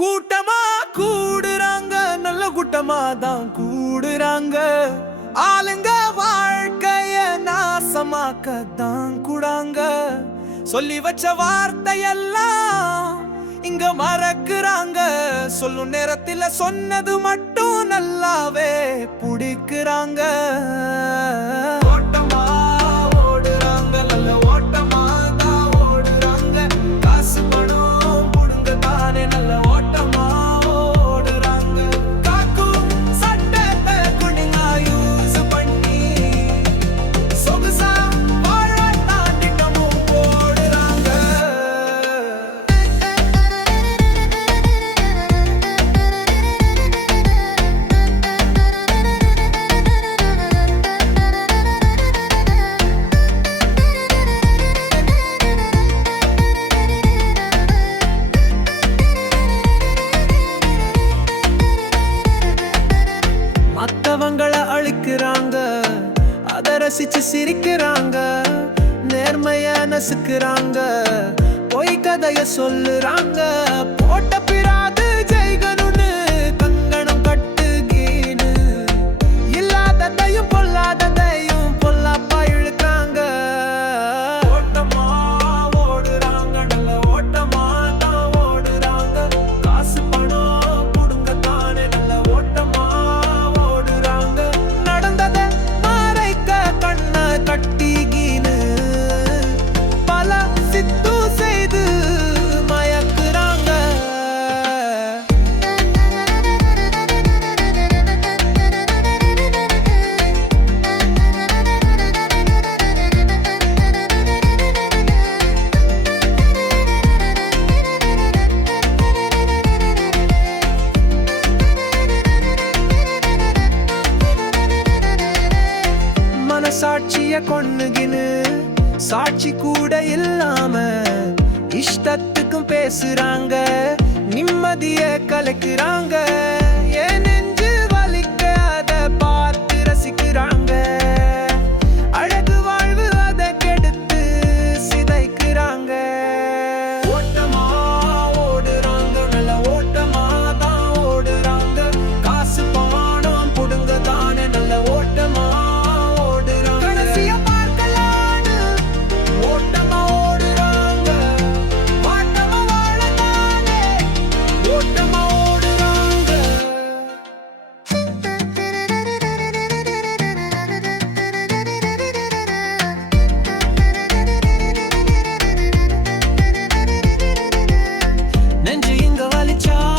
கூட்டமா கூடுறாங்க நல்ல கூட்டமா தான் கூடுறாங்க. ஆளுங்க வாழ்க்கைய நாசமாக்க தான் கூடாங்க. சொல்லி வச்ச வார்த்தையெல்லாம் இங்க மறக்குறாங்க. சொல்லும் நேரத்தில் சொன்னது மட்டும் நல்லாவே பிடிக்கிறாங்க. ரசிச்சு சிரிக்கிறாங்க நேர்மைய நசுக்கிறாங்க பொய் கதைய சொல்லுறாங்க போட்ட சாட்சிய கொன்னுகின்னு சாட்சி கூட இல்லாம இஷ்டத்துக்கும் பேசுறாங்க நிம்மதிய கலக்குறாங்க. all the charge